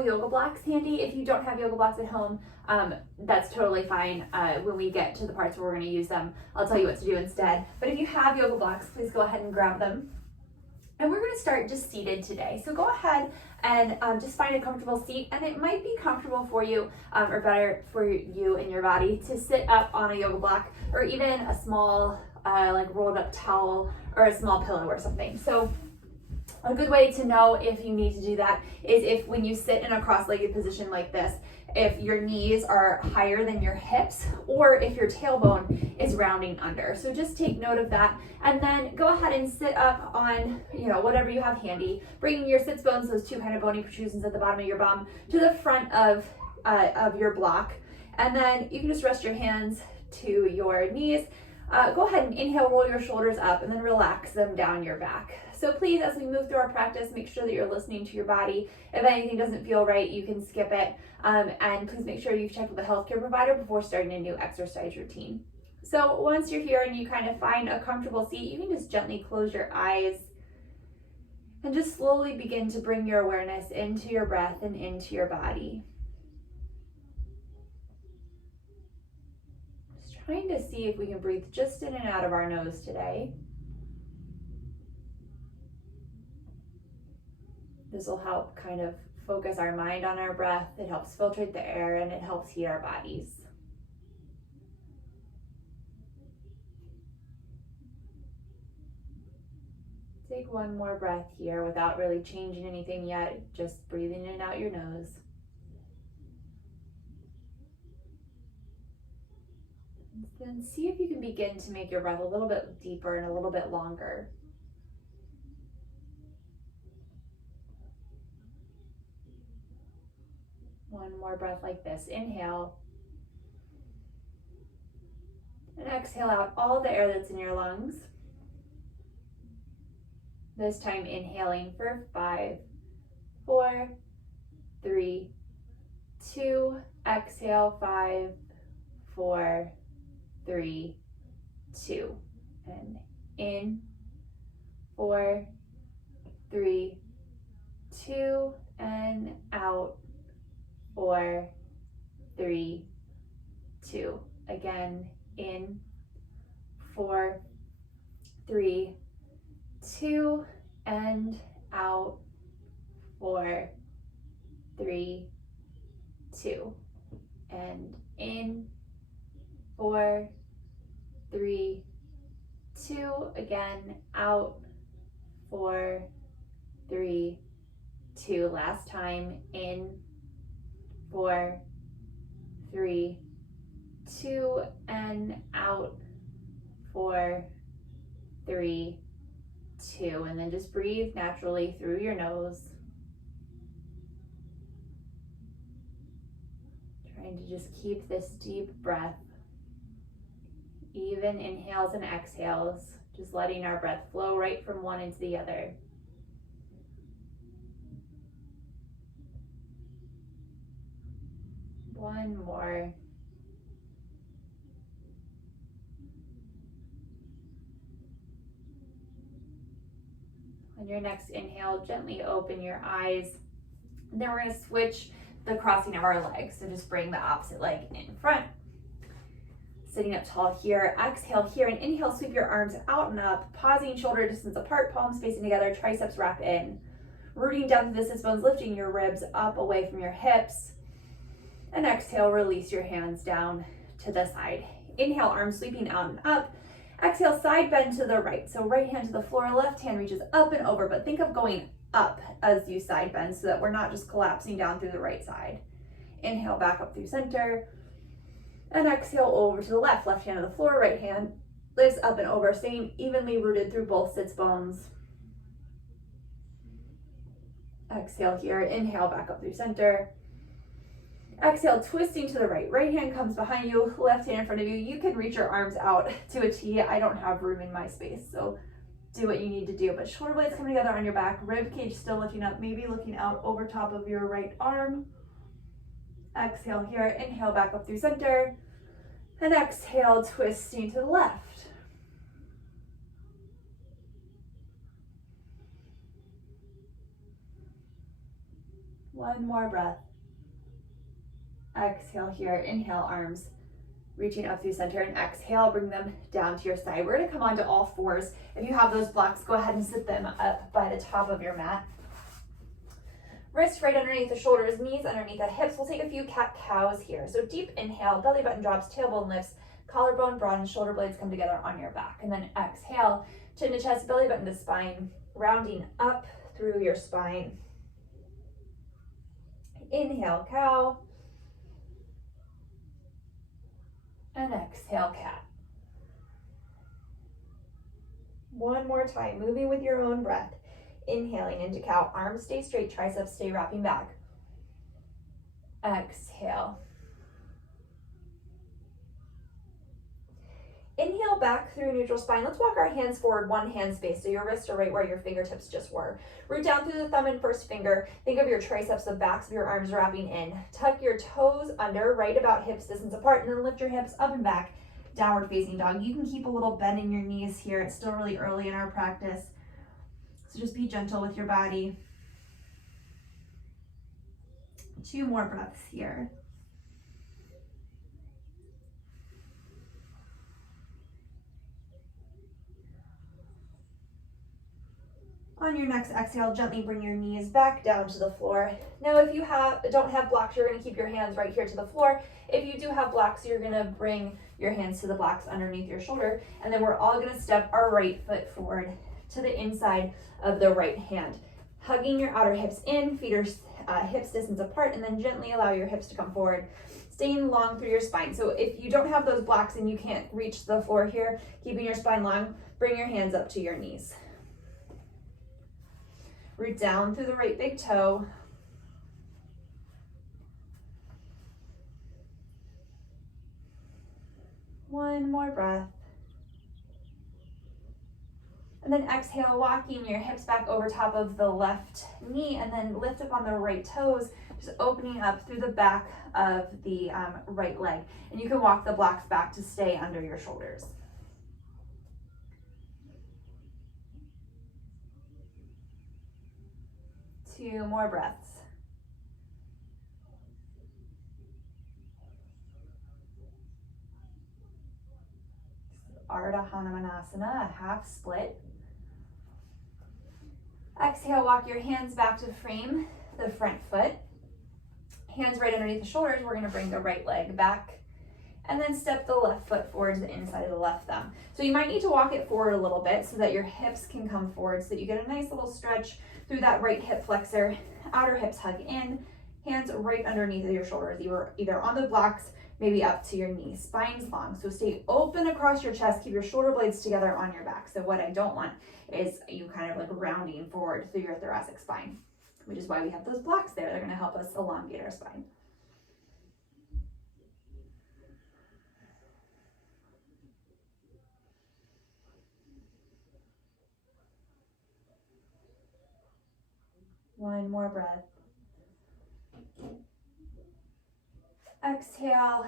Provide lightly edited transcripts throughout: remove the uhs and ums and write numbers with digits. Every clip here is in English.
couple yoga blocks handy. If you don't have yoga blocks at home, that's totally fine. When we get to the parts where we're going to use them, I'll tell you what to do instead. But if you have yoga blocks, please go ahead and grab them. And we're going to start just seated today. So go ahead and just find a comfortable seat, and it might be comfortable for you or better for you and your body to sit up on a yoga block, or even a small like rolled up towel or a small pillow or something. So a good way to know if you need to do that is if when you sit in a cross-legged position like this, if your knees are higher than your hips, or if your tailbone is rounding under. So just take note of that, and then go ahead and sit up on, whatever you have handy, bringing your sits bones, those two kind of bony protrusions at the bottom of your bum, to the front of your block. And then you can just rest your hands to your knees. Go ahead and inhale, roll your shoulders up, and then relax them down your back. So please, as we move through our practice, make sure that you're listening to your body. If anything doesn't feel right, you can skip it. And please make sure you've checked with a healthcare provider before starting a new exercise routine. So once you're here and you kind of find a comfortable seat, you can just gently close your eyes and just slowly begin to bring your awareness into your breath and into your body. Just trying to see if we can breathe just in and out of our nose today. This will help kind of focus our mind on our breath. It helps filtrate the air, and it helps heat our bodies. Take one more breath here without really changing anything yet, just breathing in and out your nose. Then see if you can begin to make your breath a little bit deeper and a little bit longer. One more breath like this. Inhale. And exhale out all the air that's in your lungs. This time inhaling for 5, 4, 3, 2. Exhale 5, 4, 3, 2. And in 4, 3, 2. And out 4, 3, 2. Again, in 4, 3, 2, and out 4, 3, 2. And in 4, 3, 2. Again, out 4, 3, 2. Last time, in 4, 3, 2, and out 4, 3, 2. And then just breathe naturally through your nose. Trying to just keep this deep breath, even inhales and exhales, just letting our breath flow right from one into the other. One more. On your next inhale, gently open your eyes. And then we're going to switch the crossing of our legs. So just bring the opposite leg in front. Sitting up tall here. Exhale here and inhale, sweep your arms out and up, pausing shoulder distance apart, palms facing together, triceps wrap in. Rooting down through the sits bones, lifting your ribs up away from your hips. And exhale, release your hands down to the side. Inhale, arms sweeping out and up. Exhale, side bend to the right. So right hand to the floor, left hand reaches up and over, but think of going up as you side bend so that we're not just collapsing down through the right side. Inhale, back up through center. And exhale over to the left. Left hand to the floor, right hand lifts up and over, staying evenly rooted through both sits bones. Exhale here, inhale, back up through center. Exhale, twisting to the right. Right hand comes behind you, left hand in front of you. You can reach your arms out to a T. I don't have room in my space, so do what you need to do. But shoulder blades coming together on your back, rib cage still lifting up, maybe looking out over top of your right arm. Exhale here, inhale, back up through center. And exhale, twisting to the left. One more breath. Exhale here. Inhale, arms reaching up through center, and exhale, bring them down to your side. We're gonna come onto all fours. If you have those blocks, go ahead and sit them up by the top of your mat. Wrists right underneath the shoulders, knees underneath the hips. We'll take a few cat-cows here. So deep inhale, belly button drops, tailbone lifts, collarbone broadens, shoulder blades come together on your back. And then exhale, chin to chest, belly button to spine, rounding up through your spine. Inhale, cow. And exhale, cat. One more time, moving with your own breath. Inhaling into cow, arms stay straight, triceps stay wrapping back. Exhale. Inhale back through neutral spine. Let's walk our hands forward, one hand space, so your wrists are right where your fingertips just were. Root down through the thumb and first finger. Think of your triceps, the backs of your arms wrapping in. Tuck your toes under, right about hips distance apart, and then lift your hips up and back. Downward facing dog. You can keep a little bend in your knees here. It's still really early in our practice, so just be gentle with your body. 2 more breaths here. On your next exhale, gently bring your knees back down to the floor. Now, if you don't have blocks, you're going to keep your hands right here to the floor. If you do have blocks, you're going to bring your hands to the blocks underneath your shoulder, and then we're all going to step our right foot forward to the inside of the right hand, hugging your outer hips in, feet are hips distance apart, and then gently allow your hips to come forward, staying long through your spine. So if you don't have those blocks and you can't reach the floor here, keeping your spine long, bring your hands up to your knees. Root down through the right big toe. One more breath. And then exhale, walking your hips back over top of the left knee, and then lift up on the right toes, just opening up through the back of the right leg. And you can walk the blocks back to stay under your shoulders. Two more breaths. Hanumanasana, a half split. Exhale, walk your hands back to frame the front foot. Hands right underneath the shoulders. We're going to bring the right leg back. And then step the left foot forward to the inside of the left thumb. So you might need to walk it forward a little bit so that your hips can come forward, so that you get a nice little stretch through that right hip flexor. Outer hips hug in, hands right underneath of your shoulders, either on the blocks, maybe up to your knees. Spine's long, so stay open across your chest. Keep your shoulder blades together on your back. So what I don't want is you kind of like rounding forward through your thoracic spine, which is why we have those blocks there. They're going to help us elongate our spine. One more breath. Exhale,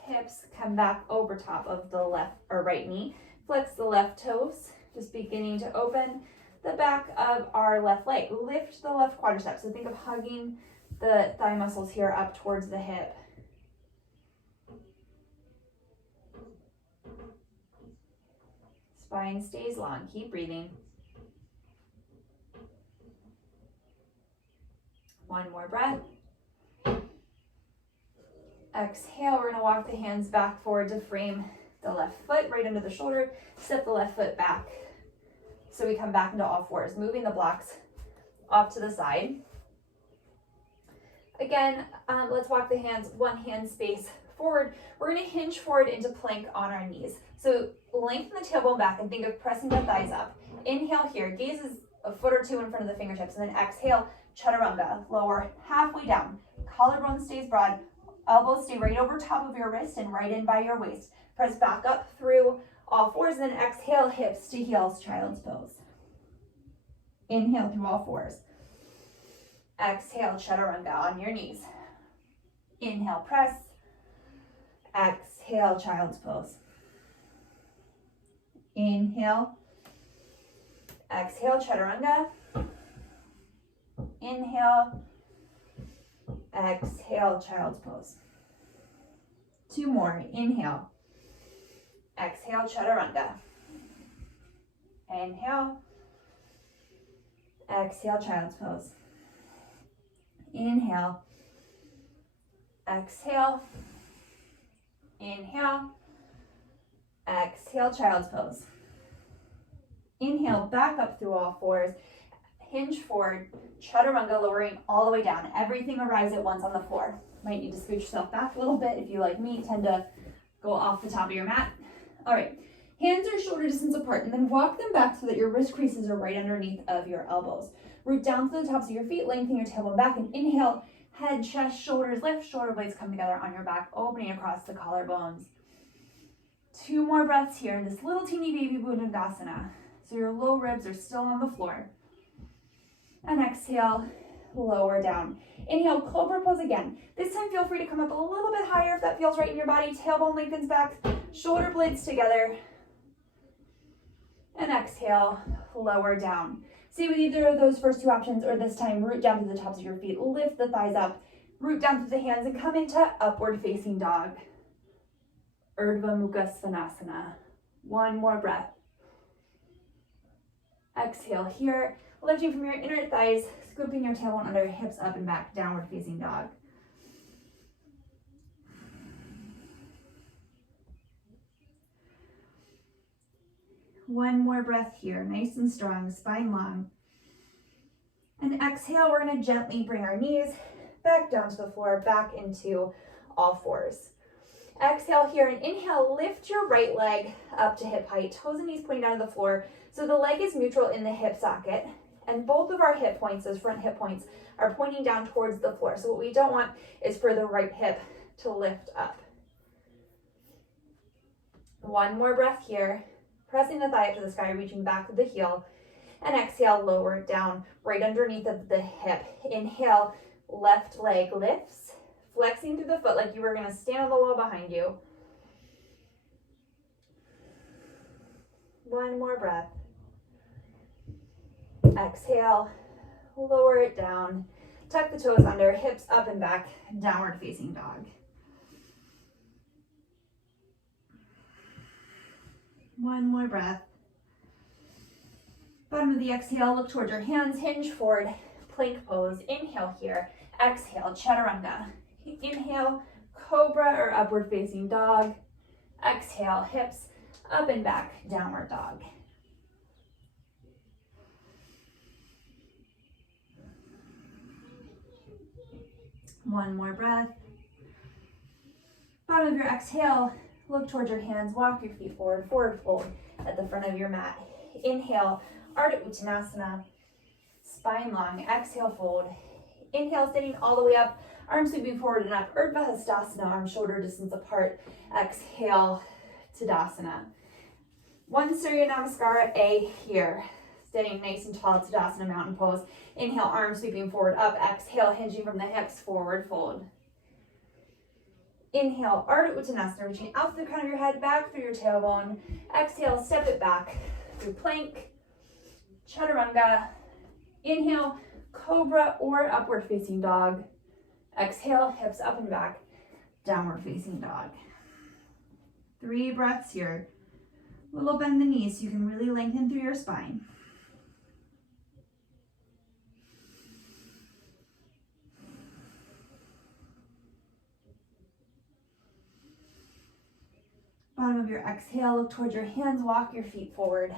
hips come back over top of the left or right knee. Flex the left toes, just beginning to open the back of our left leg. Lift the left quadricep. So think of hugging the thigh muscles here up towards the hip. Spine stays long. Keep breathing. One more breath. Exhale, we're going to walk the hands back forward to frame the left foot right under the shoulder. Step the left foot back. So we come back into all fours, moving the blocks off to the side. Again, let's walk the hands one hand space forward. We're going to hinge forward into plank on our knees. So lengthen the tailbone back and think of pressing the thighs up. Inhale here, gaze is a foot or two in front of the fingertips, and then exhale, chaturanga, lower halfway down. Collarbone stays broad, elbows stay right over top of your wrist and right in by your waist. Press back up through all fours, and then exhale, hips to heels, child's pose. Inhale through all fours. Exhale, chaturanga on your knees. Inhale, press. Exhale, child's pose. Inhale. Exhale, chaturanga. Inhale. Exhale, child's pose. 2 more. Inhale. Exhale, chaturanga. Inhale. Exhale, child's pose. Inhale. Exhale. Inhale. Exhale, child's pose. Inhale, back up through all fours. Hinge forward, chaturanga, lowering all the way down. Everything arrives at once on the floor. Might need to scooch yourself back a little bit if you, like me, tend to go off the top of your mat. All right, hands are shoulder distance apart, and then walk them back so that your wrist creases are right underneath of your elbows. Root down to the tops of your feet, lengthen your tailbone back, and inhale, head, chest, shoulders lift, shoulder blades come together on your back, opening across the collarbones. 2 more breaths here in this little teeny baby Tadasana. So your low ribs are still on the floor. And exhale, lower down. Inhale, cobra pose again. This time feel free to come up a little bit higher if that feels right in your body. Tailbone lengthens back, shoulder blades together. And exhale, lower down. Stay with either of those first 2 options, or this time root down to the tops of your feet. Lift the thighs up, root down through the hands, and come into upward facing dog. Urdhva Mukha Svanasana. 1 more breath. Exhale here, lifting from your inner thighs, scooping your tailbone under, hips up and back, downward facing dog. One more breath here, nice and strong, spine long. And exhale, we're gonna gently bring our knees back down to the floor, back into all fours. Exhale here, and inhale, lift your right leg up to hip height, toes and knees pointing down to the floor, so the leg is neutral in the hip socket, and both of our hip points, those front hip points, are pointing down towards the floor. So what we don't want is for the right hip to lift up. 1 more breath here, pressing the thigh up to the sky, reaching back with the heel, and exhale, lower it down right underneath of the hip. Inhale, left leg lifts, flexing through the foot like you were gonna stand on the wall behind you. 1 more breath. Exhale, lower it down, tuck the toes under, hips up and back, downward facing dog. 1 more breath. Bottom of the exhale, look towards your hands, hinge forward, plank pose. Inhale here, exhale, chaturanga. Inhale, cobra or upward facing dog. Exhale, hips up and back, downward dog. One more breath. Bottom of your exhale, look towards your hands, walk your feet forward, forward fold at the front of your mat. Inhale, Ardha Uttanasana, spine long. Exhale, fold. Inhale, standing all the way up, arms sweeping forward and up. Urdhva Hastasana, arms shoulder distance apart. Exhale, Tadasana. 1 Surya Namaskara A here. Standing nice and tall, Tadasana, mountain pose. Inhale, arms sweeping forward, up. Exhale, hinging from the hips, forward fold. Inhale, Ardha Uttanasana, reaching out to the crown of your head, back through your tailbone. Exhale, step it back through plank, chaturanga. Inhale, cobra or upward facing dog. Exhale, hips up and back, downward facing dog. 3 breaths here. Little bend the knees so you can really lengthen through your spine. Bottom of your exhale, look towards your hands, walk your feet forward,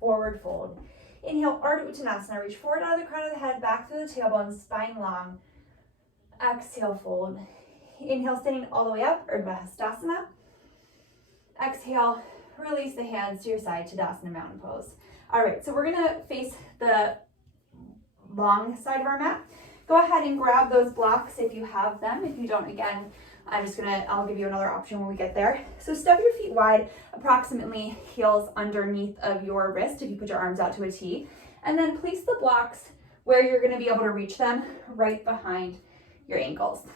forward fold. Inhale, Ardha Uttanasana, reach forward out of the crown of the head, back through the tailbone, spine long. Exhale, fold. Inhale, standing all the way up, Urdhva Hastasana. Exhale, release the hands to your side, Tadasana, mountain pose. All right, so we're gonna face the long side of our mat. Go ahead and grab those blocks if you have them. If you don't, again, I'll give you another option when we get there. So step your feet wide, approximately heels underneath of your wrist if you put your arms out to a T. And then place the blocks where you're gonna be able to reach them right behind your ankles.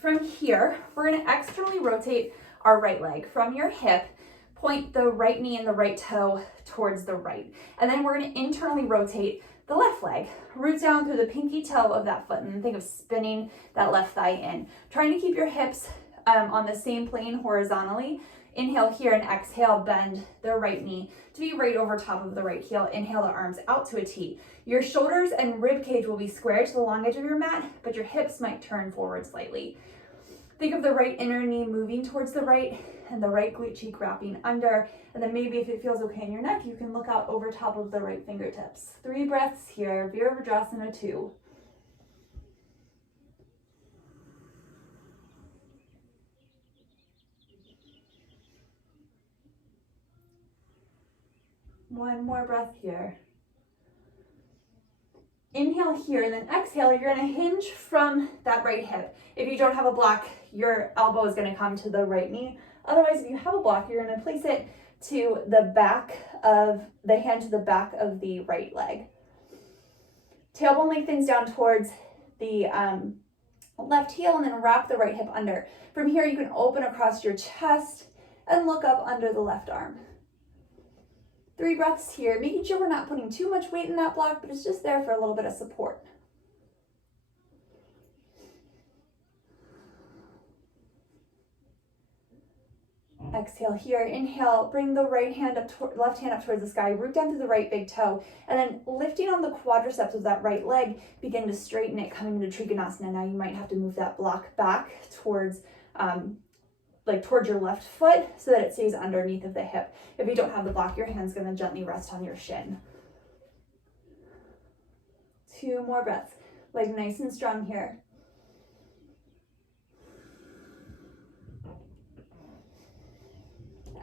From here, we're gonna externally rotate our right leg from your hip, point the right knee and the right toe towards the right. And then we're gonna internally rotate the left leg. Root down through the pinky toe of that foot and think of spinning that left thigh in. Trying to keep your hips on the same plane horizontally. Inhale here and exhale, bend the right knee to be right over top of the right heel. Inhale the arms out to a T. Your shoulders and rib cage will be square to the long edge of your mat, but your hips might turn forward slightly. Think of the right inner knee moving towards the right and the right glute cheek wrapping under. And then maybe if it feels okay in your neck, you can look out over top of the right fingertips. 3 breaths here, Virabhadrasana 2. One more breath here. Inhale here and then exhale. You're going to hinge from that right hip. If you don't have a block, your elbow is going to come to the right knee. Otherwise, if you have a block, you're going to place it to the back of the hand, to the back of the right leg. Tailbone lengthens down towards the left heel and then wrap the right hip under. From here, you can open across your chest and look up under the left arm. 3 breaths here, making sure we're not putting too much weight in that block, but it's just there for a little bit of support. Exhale here, inhale, bring the right hand up, left hand up towards the sky, root down through the right big toe, and then lifting on the quadriceps of that right leg, begin to straighten it, coming into Trikonasana. Now you might have to move that block back towards towards your left foot so that it stays underneath of the hip. If you don't have the block, your hand's going to gently rest on your shin. 2 more breaths. Leg nice and strong here.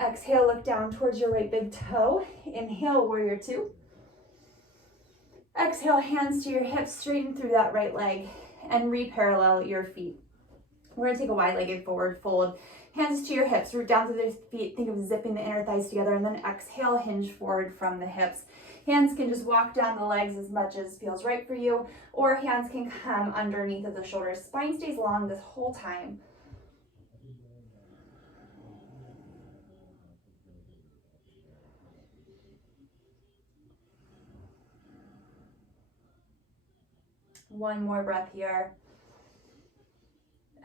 Exhale, look down towards your right big toe. Inhale, warrior 2. Exhale, hands to your hips, straighten through that right leg and re-parallel your feet. We're going to take a wide-legged forward fold. Hands to your hips, root down through the feet, think of zipping the inner thighs together, and then exhale, hinge forward from the hips. Hands can just walk down the legs as much as feels right for you, or hands can come underneath of the shoulders. Spine stays long this whole time. One more breath here.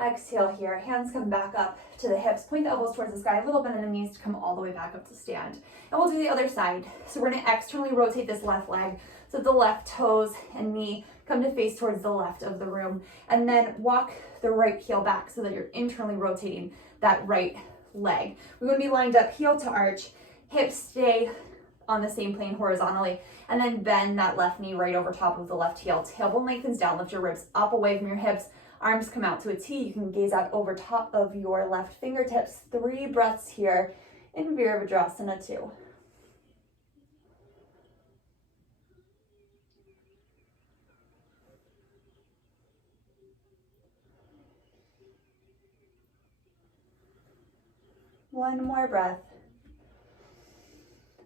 Exhale here, hands come back up to the hips, point the elbows towards the sky, a little bit, and the knees to come all the way back up to stand. And we'll do the other side. So we're going to externally rotate this left leg so that the left toes and knee come to face towards the left of the room. And then walk the right heel back so that you're internally rotating that right leg. We're going to be lined up heel to arch, hips stay on the same plane horizontally, and then bend that left knee right over top of the left heel. Tailbone lengthens down, lift your ribs up away from your hips. Arms come out to a T. You can gaze out over top of your left fingertips. 3 breaths here in Virabhadrasana 2. One more breath.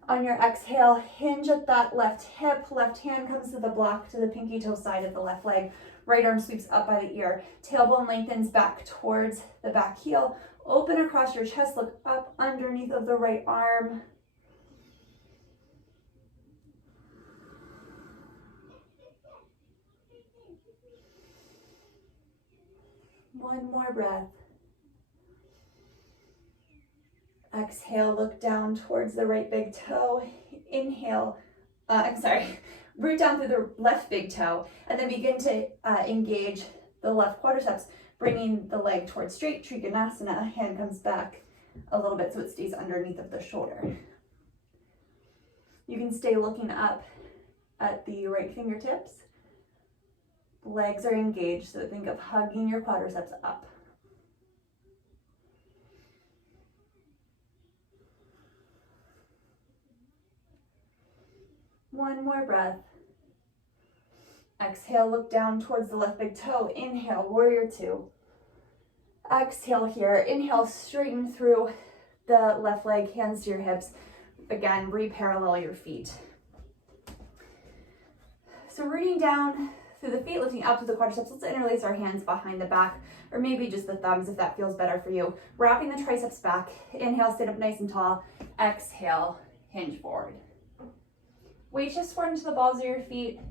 On your exhale, hinge at that left hip. Left hand comes to the block, to the pinky toe side of the left leg. Right arm sweeps up by the ear. Tailbone lengthens back towards the back heel. Open across your chest. Look up underneath of the right arm. One more breath. Exhale, look down towards the right big toe. Inhale. Root down through the left big toe and then begin to engage the left quadriceps, bringing the leg towards straight, Trikonasana. Hand comes back a little bit so it stays underneath of the shoulder. You can stay looking up at the right fingertips. Legs are engaged, so think of hugging your quadriceps up. One more breath. Exhale, look down towards the left big toe. Inhale, warrior 2. Exhale here. Inhale, straighten through the left leg, hands to your hips. Again, re-parallel your feet. So rooting down through the feet, lifting up to the quadriceps. Let's interlace our hands behind the back, or maybe just the thumbs if that feels better for you. Wrapping the triceps back. Inhale, stand up nice and tall. Exhale, hinge forward. Weight shifts forward into the balls of your feet.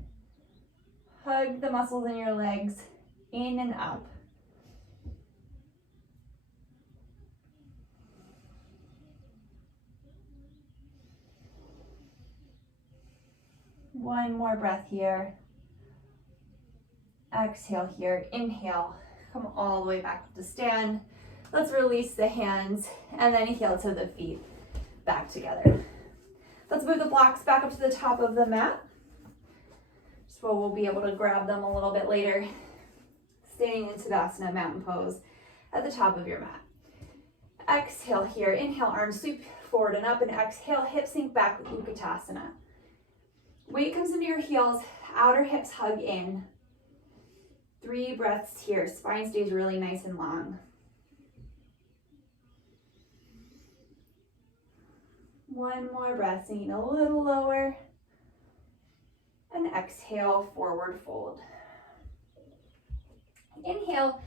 Hug the muscles in your legs, in and up. One more breath here. Exhale here, inhale, come all the way back up to stand. Let's release the hands and then heel to the feet back together. Let's move the blocks back up to the top of the mat. So we'll be able to grab them a little bit later. Staying in Tadasana, mountain pose at the top of your mat. Exhale here, inhale, arms sweep forward and up, and exhale, hips sink back with Utkatasana. Weight comes into your heels, outer hips hug in. 3 breaths here, spine stays really nice and long. One more breath, sinking a little lower. And exhale, forward fold. Inhale,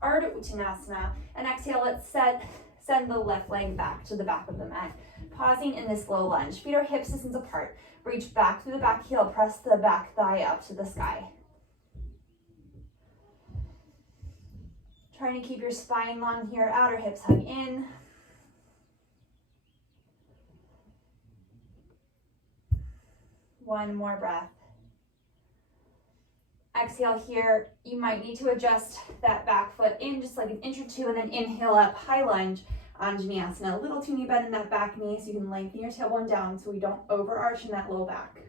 Ardha Uttanasana, and exhale, let's send the left leg back to the back of the mat. Pausing in this low lunge, feet are hip distance apart. Reach back through the back heel, press the back thigh up to the sky. Trying to keep your spine long here, outer hips hug in. One more breath. Exhale here, you might need to adjust that back foot in just like an inch or two, and then inhale up, high lunge, Anjaneyasana. A little teeny bend in that back knee so you can lengthen your tailbone down so we don't overarch in that low back.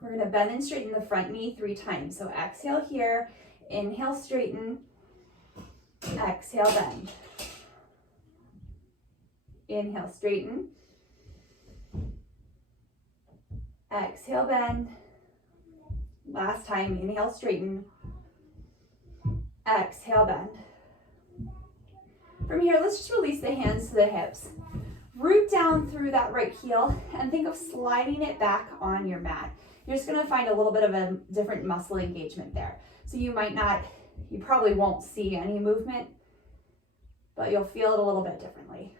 We're gonna bend and straighten the front knee 3 times. So exhale here, inhale, straighten, exhale, bend. Inhale, straighten. Exhale, bend. Last time, inhale, straighten. Exhale, bend. From here, let's just release the hands to the hips. Root down through that right heel and think of sliding it back on your mat. You're just gonna find a little bit of a different muscle engagement there. So you probably won't see any movement, but you'll feel it a little bit differently.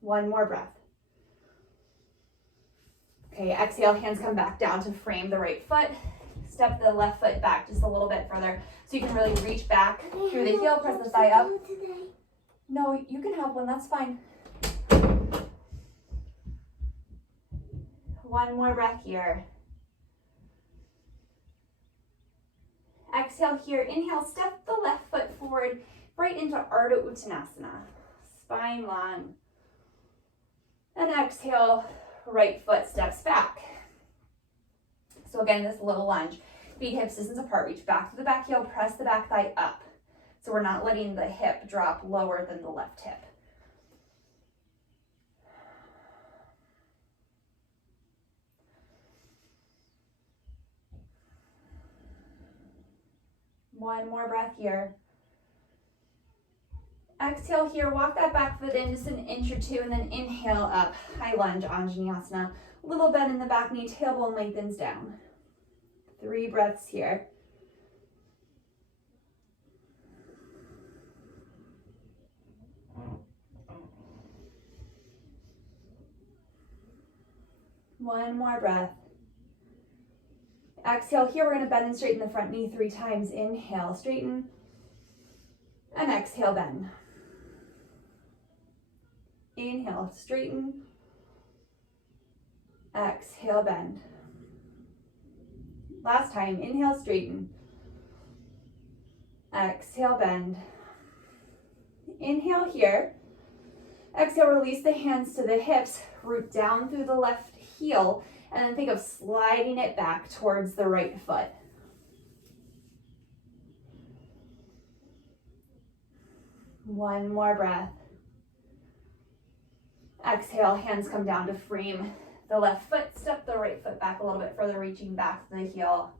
One more breath. Okay, exhale, hands come back down to frame the right foot. Step the left foot back just a little bit further so you can really reach back through the heel, press the thigh up. No, you can have one, that's fine. One more breath here. Exhale here, inhale, step the left foot forward right into Ardha Uttanasana. Spine long. And exhale, right foot steps back. So again, this little lunge. Feet hips distance apart, reach back to the back heel, press the back thigh up. So we're not letting the hip drop lower than the left hip. One more breath here. Exhale here, walk that back foot in just an inch or two, and then inhale up, high lunge, Anjaneyasana. Little bend in the back knee, tailbone lengthens down. 3 breaths here. One more breath. Exhale here, we're gonna bend and straighten the front knee 3 times. Inhale, straighten, and exhale, bend. Inhale, straighten, exhale, bend. Last time, inhale, straighten, exhale, bend. Inhale here. Exhale, release the hands to the hips, root down through the left heel, and then think of sliding it back towards the right foot. One more breath. Exhale, hands come down to frame the left foot, step the right foot back a little bit further, reaching back to the heel.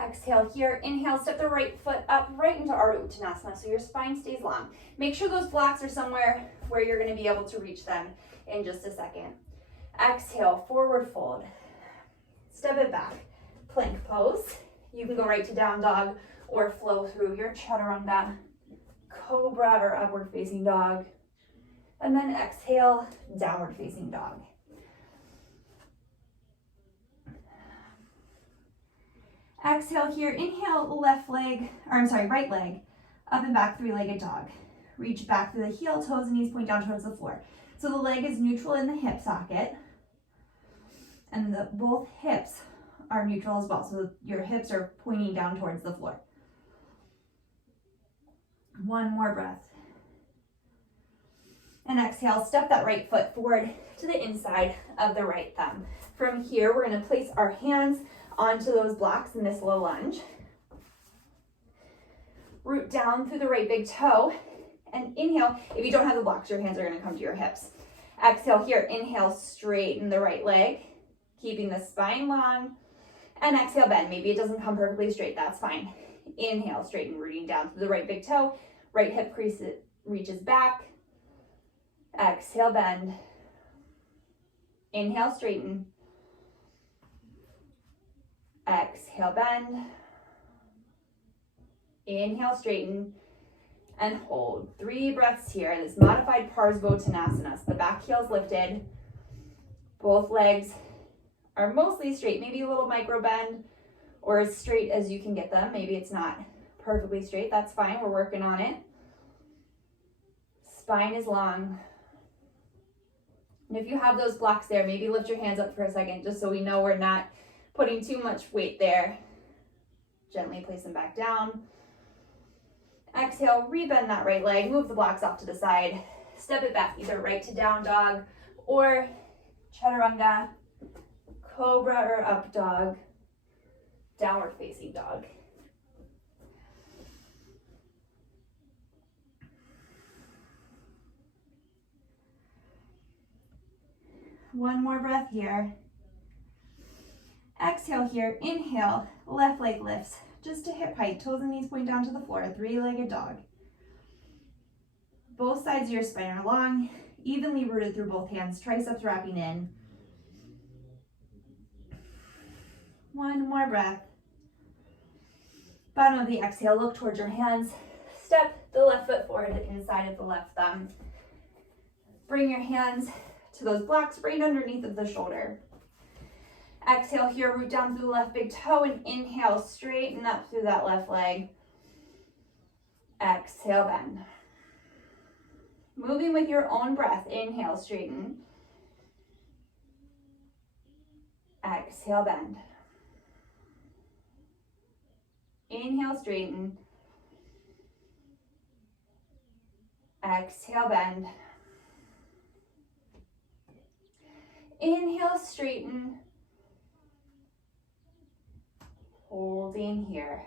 Exhale here, inhale, step the right foot up right into Ardha Uttanasana so your spine stays long. Make sure those blocks are somewhere where you're gonna be able to reach them in just a second. Exhale, forward fold. Step it back, plank pose. You can go right to down dog or flow through your chaturanga, cobra or upward facing dog, and then exhale, downward facing dog. Exhale here, inhale, right leg, up and back, three-legged dog. Reach back through the heel, toes and knees point down towards the floor. So the leg is neutral in the hip socket, and both hips are neutral as well. So your hips are pointing down towards the floor. One more breath. And exhale, step that right foot forward to the inside of the right thumb. From here, we're going to place our hands onto those blocks in this low lunge. Root down through the right big toe and inhale. If you don't have the blocks, your hands are going to come to your hips. Exhale here, inhale, straighten the right leg, keeping the spine long. And exhale, bend. Maybe it doesn't come perfectly straight, that's fine. Inhale, straighten, rooting down through the right big toe. Right hip crease reaches back. Exhale, bend. Inhale, straighten. Exhale, bend. Inhale, straighten. And hold. 3 breaths here. This modified Parsvottanasana. So the back heel's lifted. Both legs are mostly straight. Maybe a little micro bend or as straight as you can get them. Maybe it's not perfectly straight. That's fine. We're working on it. Spine is long. And if you have those blocks there, maybe lift your hands up for a second just so we know we're not putting too much weight there. Gently place them back down. Exhale, rebend that right leg, move the blocks off to the side, step it back either right to down dog or chaturanga, cobra or up dog, downward facing dog. One more breath here. Exhale here, inhale, left leg lifts just to hip height, toes and knees point down to the floor, 3-legged dog. Both sides of your spine are long, evenly rooted through both hands, triceps wrapping in. One more breath. Bottom of the exhale, look towards your hands. Step the left foot forward to the inside of the left thumb. Bring your hands to those blocks right underneath of the shoulder. Exhale here, root down through the left big toe and inhale, straighten up through that left leg. Exhale, bend. Moving with your own breath, inhale, straighten. Exhale, bend. Inhale, straighten. Exhale, bend. Inhale, straighten. Holding here.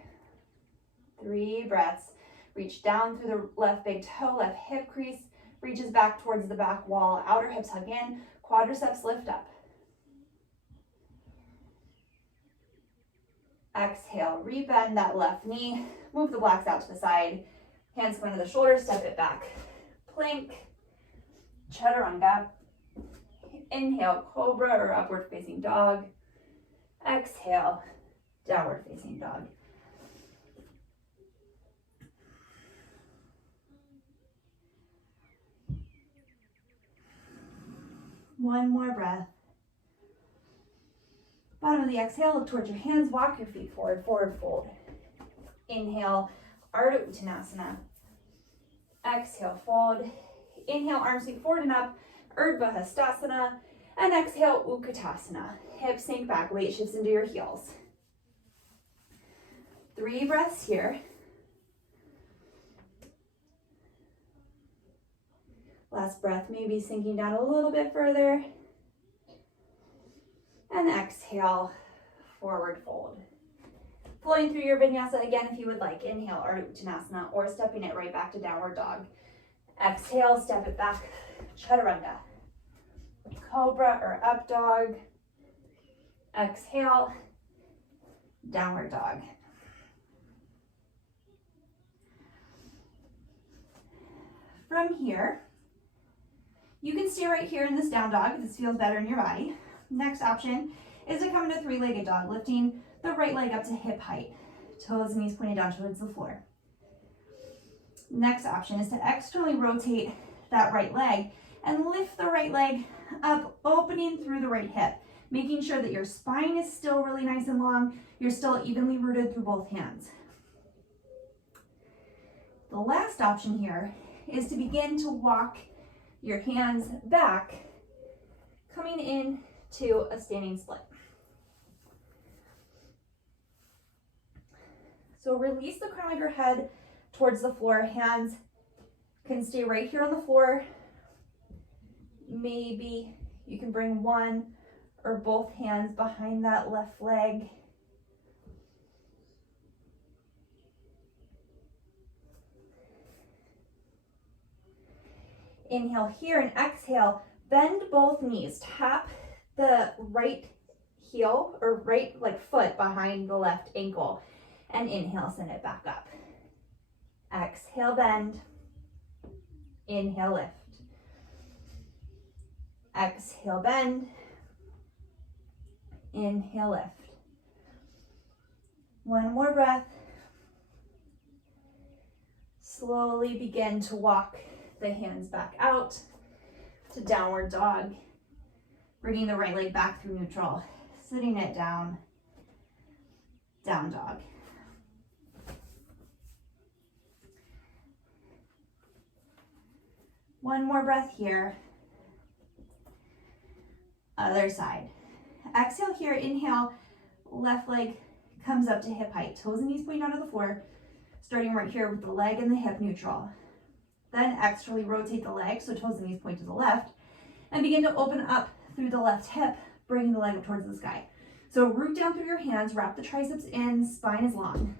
3 breaths. Reach down through the left big toe, left hip crease reaches back towards the back wall. Outer hips hug in, quadriceps lift up. Exhale, rebend that left knee. Move the blocks out to the side. Hands come to the shoulders, step it back. Plank, chaturanga. Inhale, cobra or upward facing dog. Exhale, downward facing dog. One more breath. Bottom of the exhale, look towards your hands, walk your feet forward, forward fold. Inhale, Ardha Uttanasana. Exhale, fold. Inhale, arms feet forward and up, Urdhva Hastasana. And exhale, Utkatasana. Hips sink back, weight shifts into your heels. 3 breaths here. Last breath, maybe sinking down a little bit further. And exhale, forward fold. Flowing through your vinyasa again if you would like. Inhale, Ardha Uttanasana, or stepping it right back to downward dog. Exhale, step it back, chaturanga. Cobra or up dog. Exhale, downward dog. From here, you can stay right here in this down dog if this feels better in your body. Next option is to come into 3-legged dog, lifting the right leg up to hip height. toes and knees pointed down towards the floor. Next option is to externally rotate that right leg and lift the right leg up, opening through the right hip, making sure that your spine is still really nice and long. You're still evenly rooted through both hands. The last option here is to begin to walk your hands back, coming in to a standing split. So release the crown of your head towards the floor. Hands can stay right here on the floor. Maybe you can bring one or both hands behind that left leg. Inhale here and exhale. Bend both knees. Tap the right heel or right foot behind the left ankle. And inhale, send it back up. Exhale, bend. Inhale, lift. Exhale, bend. Inhale, lift. One more breath. Slowly begin to walk the hands back out to downward dog. Bringing the right leg back through neutral. Sitting it down. Down dog. One more breath here. Other side. Exhale here, inhale, left leg comes up to hip height. Toes and knees pointing down to the floor, starting right here with the leg and the hip neutral. Then externally rotate the leg, so toes and knees point to the left, and begin to open up through the left hip, bringing the leg up towards the sky. So root down through your hands, wrap the triceps in, spine is long.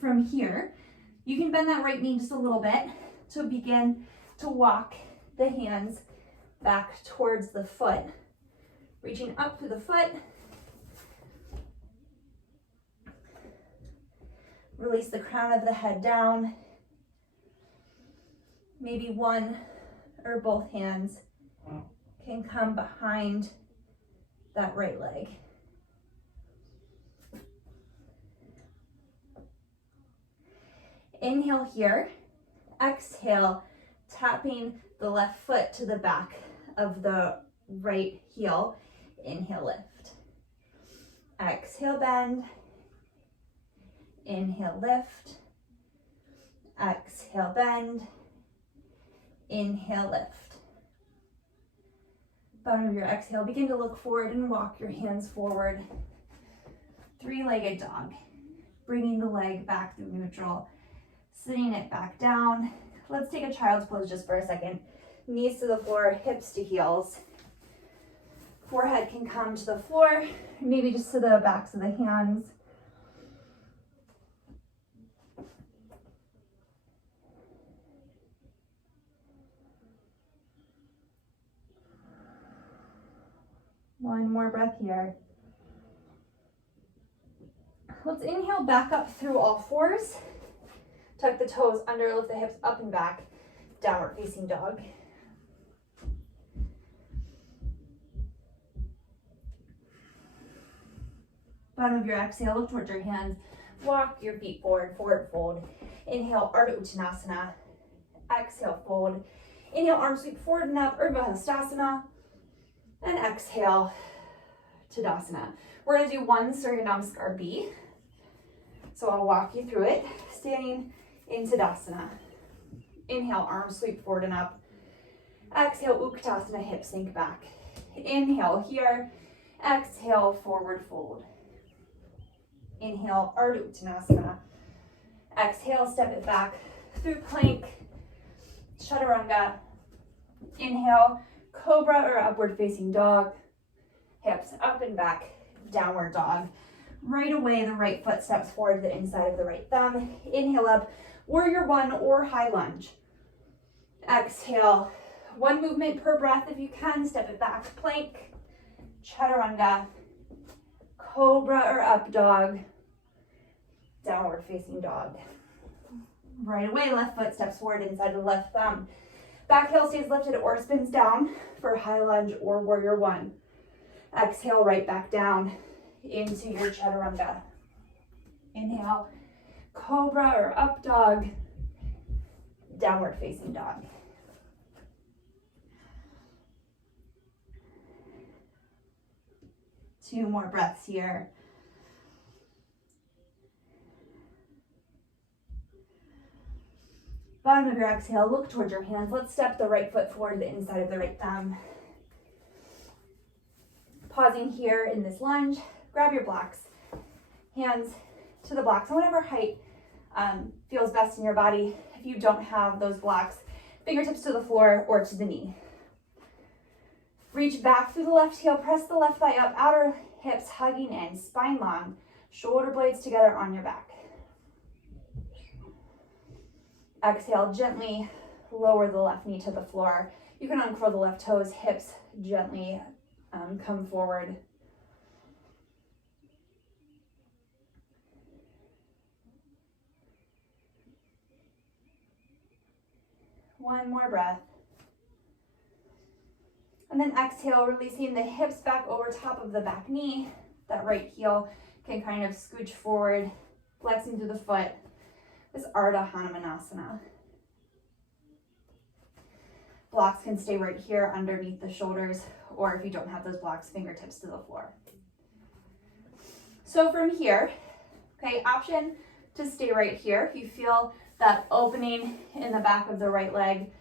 From here, you can bend that right knee just a little bit to begin to walk the hands back towards the foot. Reaching up through the foot. Release the crown of the head down. Maybe one or both hands can come behind that right leg. Inhale here. Exhale, tapping the left foot to the back of the right heel. Inhale, lift. Exhale, bend. Inhale, lift. Exhale, bend. Inhale, lift. Bottom of your exhale, begin to look forward and walk your hands forward. Three-legged dog. Bringing the leg back through neutral. Sitting it back down. Let's take a child's pose just for a second. Knees to the floor, hips to heels. Forehead can come to the floor, maybe just to the backs of the hands. One more breath here. Let's inhale back up through all fours. Tuck the toes under, lift the hips up and back. Downward facing dog. Bottom of your exhale, look towards your hands. Walk your feet forward, forward fold. Inhale, Ardha Uttanasana. Exhale, fold. Inhale, arms sweep forward and up, Urdhva Hastasana. And exhale, Tadasana. We're gonna do one Surya Namaskar B. So I'll walk you through it. Standing in Tadasana. Inhale, arms sweep forward and up. Exhale, Uttanasana, hips sink back. Inhale here. Exhale, forward fold. Inhale, Ardha Uttanasana. Exhale, step it back through plank, chaturanga. Inhale, cobra or upward facing dog. Hips up and back, downward dog. Right away, the right foot steps forward to the inside of the right thumb. Inhale up, warrior one or high lunge. Exhale, one movement per breath if you can. Step it back, plank, chaturanga, cobra or up dog, downward facing dog. Right away, left foot steps forward inside the left thumb. Back heel stays lifted or spins down for high lunge or warrior one. Exhale, right back down. into your chaturanga. Inhale, cobra or up dog, downward facing dog. Two more breaths here. Bottom of your exhale, look towards your hands. Let's step the right foot forward to the inside of the right thumb. Pausing here in this lunge, grab your blocks, hands to the blocks, on whatever height feels best in your body. If you don't have those blocks, fingertips to the floor or to the knee. Reach back through the left heel, press the left thigh up, outer hips hugging in, spine long, shoulder blades together on your back. Exhale, gently lower the left knee to the floor. You can uncurl the left toes, hips gently come forward. One more breath. And then exhale, releasing the hips back over top of the back knee. That right heel can kind of scooch forward, flexing through the foot. This Hanumanasana. Blocks can stay right here underneath the shoulders, or if you don't have those blocks, fingertips to the floor. So from here, okay, option to stay right here. If you feel that opening in the back of the right leg,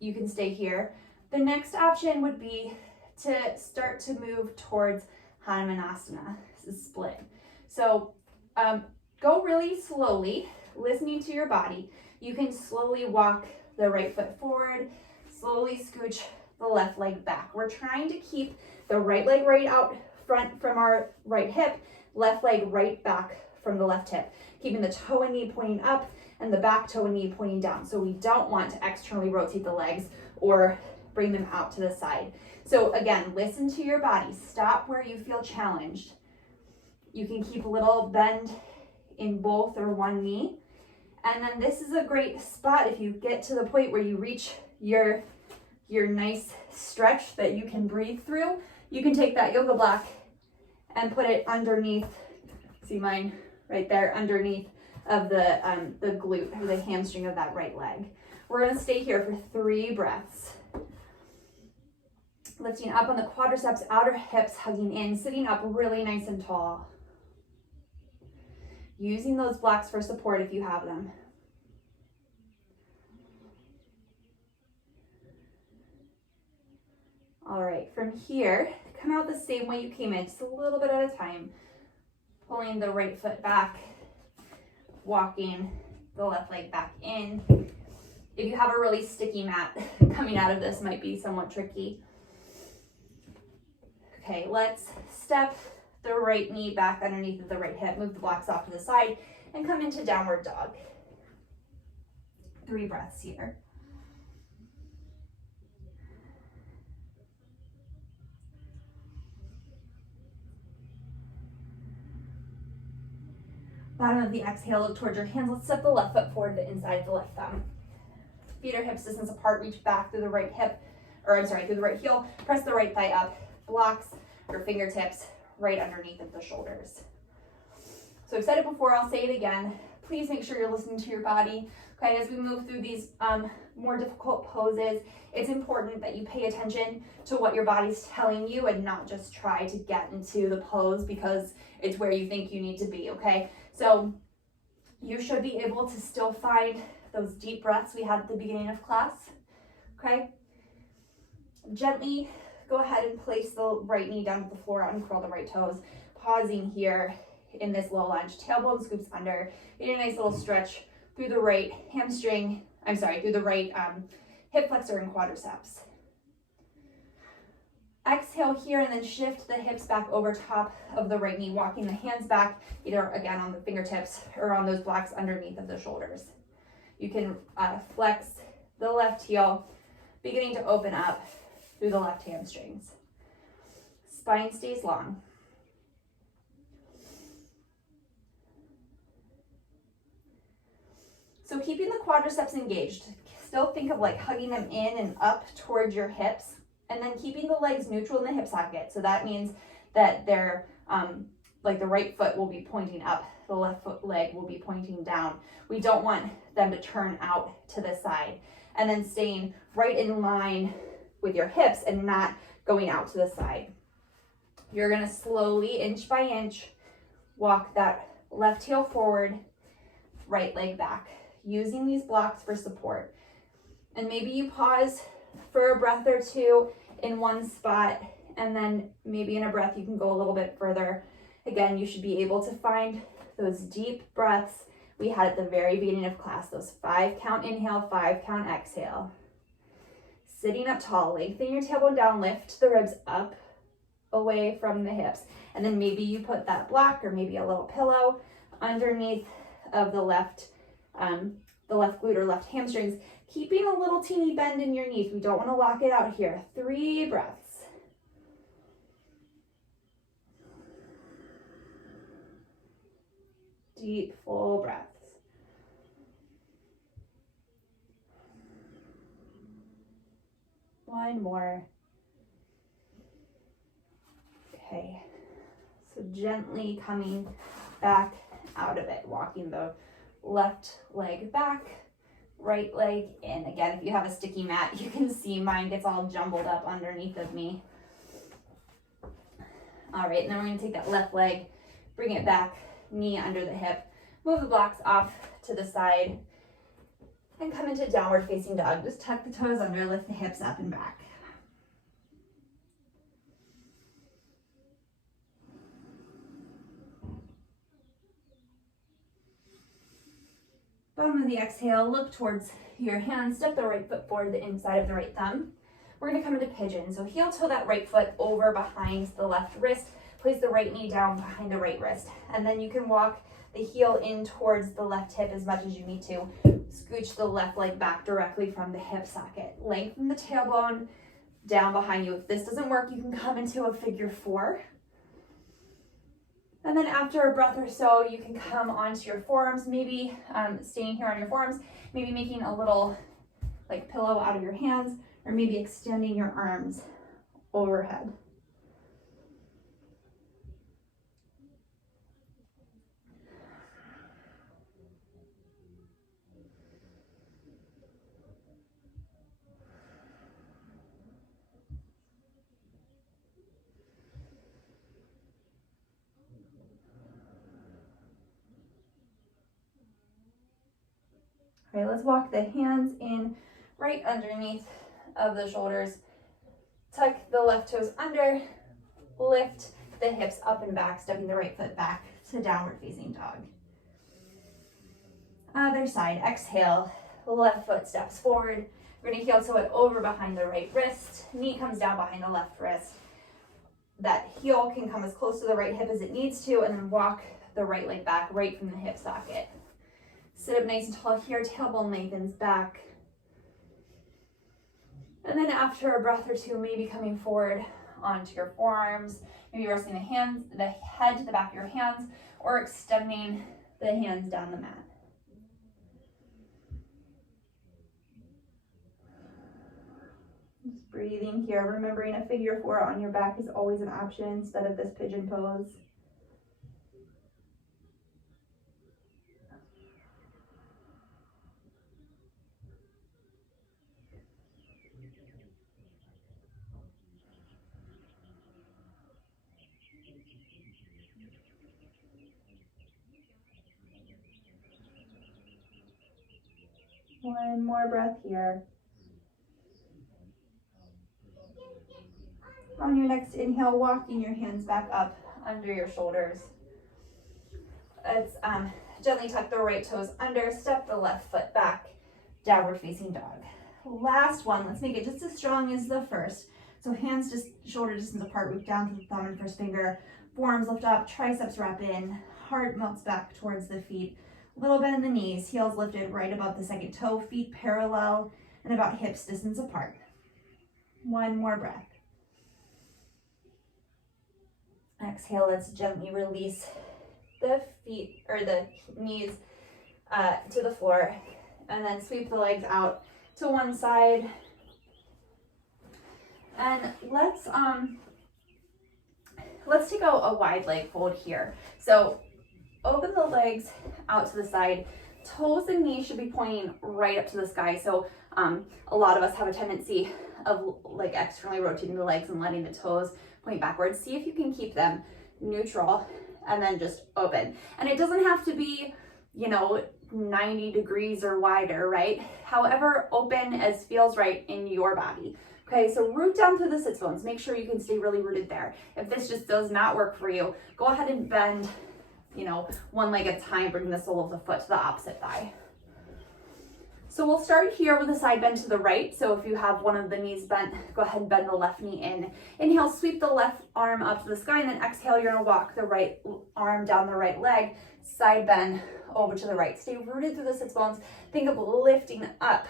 you can stay here. The next option would be to start to move towards Hanumanasana. This is split. So go really slowly, listening to your body. You can slowly walk the right foot forward, slowly scooch the left leg back. We're trying to keep the right leg right out front from our right hip, left leg right back from the left hip, keeping the toe and knee pointing up and the back toe and knee pointing down. So we don't want to externally rotate the legs or bring them out to the side. So again, listen to your body. Stop where you feel challenged. You can keep a little bend in both or one knee. And then this is a great spot if you get to the point where you reach your nice stretch that you can breathe through. You can take that yoga block and put it underneath, see mine right there, underneath of the glute or the hamstring of that right leg. We're gonna stay here for 3 breaths. Lifting up on the quadriceps, outer hips hugging in, sitting up really nice and tall. Using those blocks for support if you have them. All right, from here, come out the same way you came in, just a little bit at a time. Pulling the right foot back, walking the left leg back in. If you have a really sticky mat, coming out of this might be somewhat tricky. Okay, let's step the right knee back underneath of the right hip, move the blocks off to the side, and come into downward dog. 3 breaths here. Bottom of the exhale, look towards your hands. Let's step the left foot forward to the inside of the left thumb. Feet are hips distance apart, reach back through the right hip, through the right heel, press the right thigh up, blocks or fingertips right underneath of the shoulders. So I've said it before, I'll say it again. Please make sure you're listening to your body. Okay, as we move through these more difficult poses, it's important that you pay attention to what your body's telling you and not just try to get into the pose because it's where you think you need to be, okay? So you should be able to still find those deep breaths we had at the beginning of class, okay? Gently go ahead and place the right knee down to the floor, uncurl the right toes, pausing here in this low lunge. Tailbone scoops under, get a nice little stretch through the right hamstring, through the right hip flexor and quadriceps. Exhale here and then shift the hips back over top of the right knee, walking the hands back, either again on the fingertips or on those blocks underneath of the shoulders. You can flex the left heel, beginning to open up through the left hamstrings. Spine stays long. So keeping the quadriceps engaged, still think of like hugging them in and up towards your hips, and then keeping the legs neutral in the hip socket. So that means that they're like the right foot will be pointing up, the left foot leg will be pointing down. We don't want them to turn out to the side. And then staying right in line with your hips and not going out to the side. You're gonna slowly, inch by inch, walk that left heel forward, right leg back, using these blocks for support. And maybe you pause for a breath or two in one spot, and then maybe in a breath you can go a little bit further. Again, you should be able to find those deep breaths we had at the very beginning of class, those 5 count inhale, 5 count exhale. Sitting up tall, lengthen your tailbone down, lift the ribs up away from the hips. And then maybe you put that block or maybe a little pillow underneath of the left glute or left hamstrings, keeping a little teeny bend in your knees. We don't want to lock it out here. 3 breaths. Deep, full breaths. One more. Okay. So gently coming back out of it, walking the left leg back, right leg in. Again, if you have a sticky mat, you can see mine gets all jumbled up underneath of me. All right, and then we're gonna take that left leg, bring it back, knee under the hip, move the blocks off to the side, and come into downward facing dog. Just tuck the toes under, lift the hips up and back. Bottom of the exhale, look towards your hands, step the right foot forward, the inside of the right thumb. We're gonna come into pigeon. So heel toe that right foot over behind the left wrist, place the right knee down behind the right wrist. And then you can walk the heel in towards the left hip as much as you need to. Scooch the left leg back directly from the hip socket. Lengthen the tailbone down behind you. If this doesn't work, you can come into a figure 4. And then after a breath or so, you can come onto your forearms, maybe staying here on your forearms, maybe making a little like pillow out of your hands, or maybe extending your arms overhead. All right, let's walk the hands in right underneath of the shoulders. Tuck the left toes under, lift the hips up and back, stepping the right foot back to downward facing dog. Other side, exhale, left foot steps forward. We're gonna heel toe it over behind the right wrist, knee comes down behind the left wrist. That heel can come as close to the right hip as it needs to, and then walk the right leg back right from the hip socket. Sit up nice and tall here, tailbone lengthens back. And then after a breath or two, maybe coming forward onto your forearms, maybe resting the head to the back of your hands, or extending the hands down the mat. Just breathing here, remembering a figure 4 on your back is always an option instead of this pigeon pose. One more breath here. On your next inhale, walking your hands back up under your shoulders. Let's gently tuck the right toes under, step the left foot back, downward facing dog. Last one, let's make it just as strong as the first. So hands just shoulder distance apart, root down to the thumb and first finger, forearms lift up, triceps wrap in, heart melts back towards the feet. Little bend in the knees, heels lifted right above the second toe, feet parallel and about hips distance apart. One more breath. Exhale, let's gently release the feet or the knees to the floor, and then sweep the legs out to one side. Let's take a wide leg fold here. So open the legs out to the side. Toes and knees should be pointing right up to the sky. So a lot of us have a tendency of like externally rotating the legs and letting the toes point backwards. See if you can keep them neutral and then just open. And it doesn't have to be, 90 degrees or wider, right? However open as feels right in your body. Okay, so root down through the sits bones. Make sure you can stay really rooted there. If this just does not work for you, go ahead and bend, one leg at a time, bring the sole of the foot to the opposite thigh. So we'll start here with a side bend to the right. So if you have one of the knees bent, go ahead and bend the left knee in. Inhale, sweep the left arm up to the sky, and then exhale, you're gonna walk the right arm down the right leg, side bend over to the right. Stay rooted through the sits bones. Think of lifting up.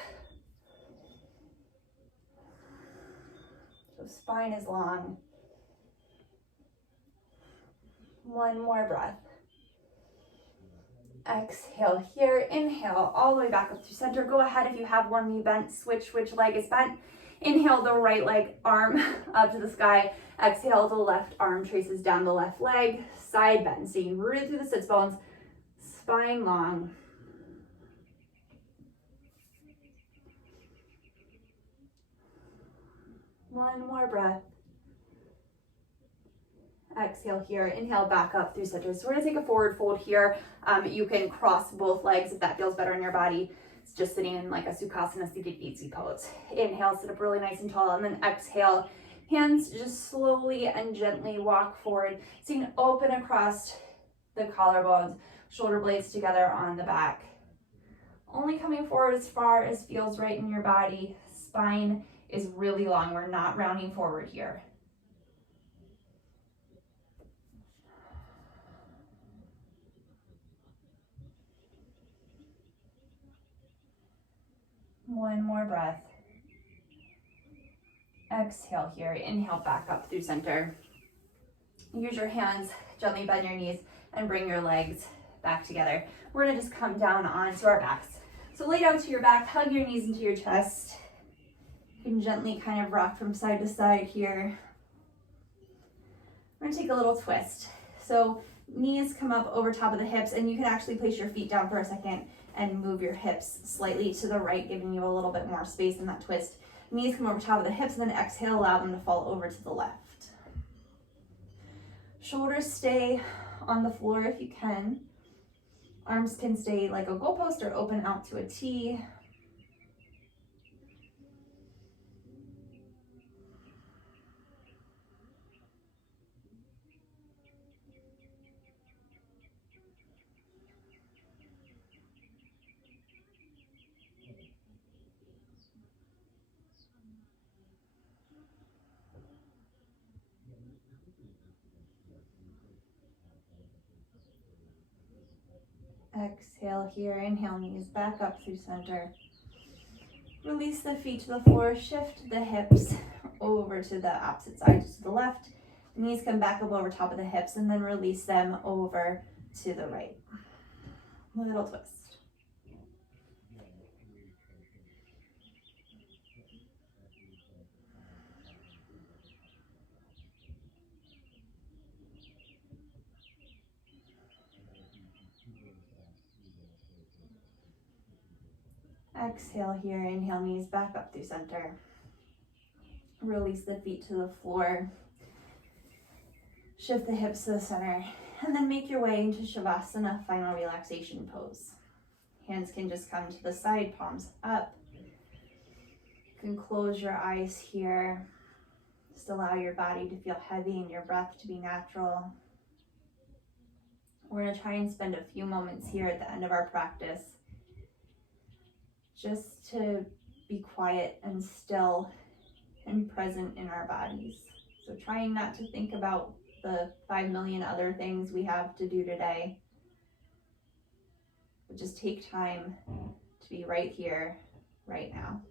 So spine is long. One more breath. Exhale here, inhale all the way back up to center. Go ahead, if you have one knee bent, switch which leg is bent. Inhale the right leg arm up to the sky. Exhale, the left arm traces down the left leg, side bend. Staying rooted through the sits bones, spine long. One more breath. Exhale here, inhale back up through center. So we're gonna take a forward fold here. You can cross both legs if that feels better in your body. It's just sitting in like a Sukhasana, seated easy pose. Inhale, sit up really nice and tall, and then exhale, hands just slowly and gently walk forward. So you can open across the collarbones, shoulder blades together on the back. Only coming forward as far as feels right in your body. Spine is really long. We're not rounding forward here. One more breath. Exhale here. Inhale back up through center. Use your hands, gently bend your knees, and bring your legs back together. We're gonna just come down onto our backs. So lay down to your back, hug your knees into your chest. You can gently kind of rock from side to side here. We're gonna take a little twist. So knees come up over top of the hips, and you can actually place your feet down for a second and move your hips slightly to the right, giving you a little bit more space in that twist. Knees come over top of the hips, and then exhale, allow them to fall over to the left. Shoulders stay on the floor if you can. Arms can stay like a goalpost or open out to a T. Exhale here, inhale, knees back up through center. Release the feet to the floor, shift the hips over to the opposite side, to the left. Knees come back up over top of the hips, and then release them over to the right. Little twist. Exhale here, inhale, knees back up through center. Release the feet to the floor. Shift the hips to the center, and then make your way into Shavasana, final relaxation pose. Hands can just come to the side, palms up. You can close your eyes here. Just allow your body to feel heavy and your breath to be natural. We're gonna try and spend a few moments here at the end of our practice just to be quiet and still and present in our bodies. So trying not to think about the 5 million other things we have to do today, but just take time to be right here, right now.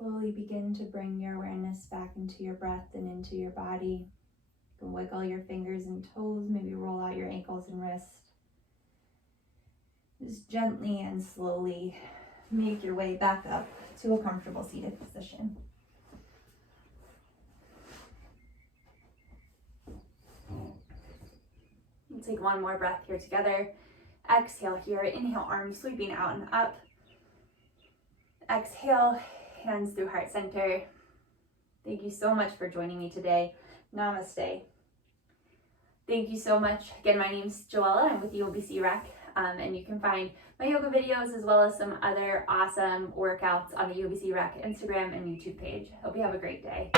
slowly begin to bring your awareness back into your breath and into your body. You can wiggle your fingers and toes, maybe roll out your ankles and wrists. Just gently and slowly make your way back up to a comfortable seated position. We'll take one more breath here together. Exhale here, inhale, arms sweeping out and up. Exhale, hands through heart center. Thank you so much for joining me today. Namaste. Thank you so much. Again, my name's Joella. I'm with UBC Rec, and you can find my yoga videos as well as some other awesome workouts on the UBC Rec Instagram and YouTube page. Hope you have a great day.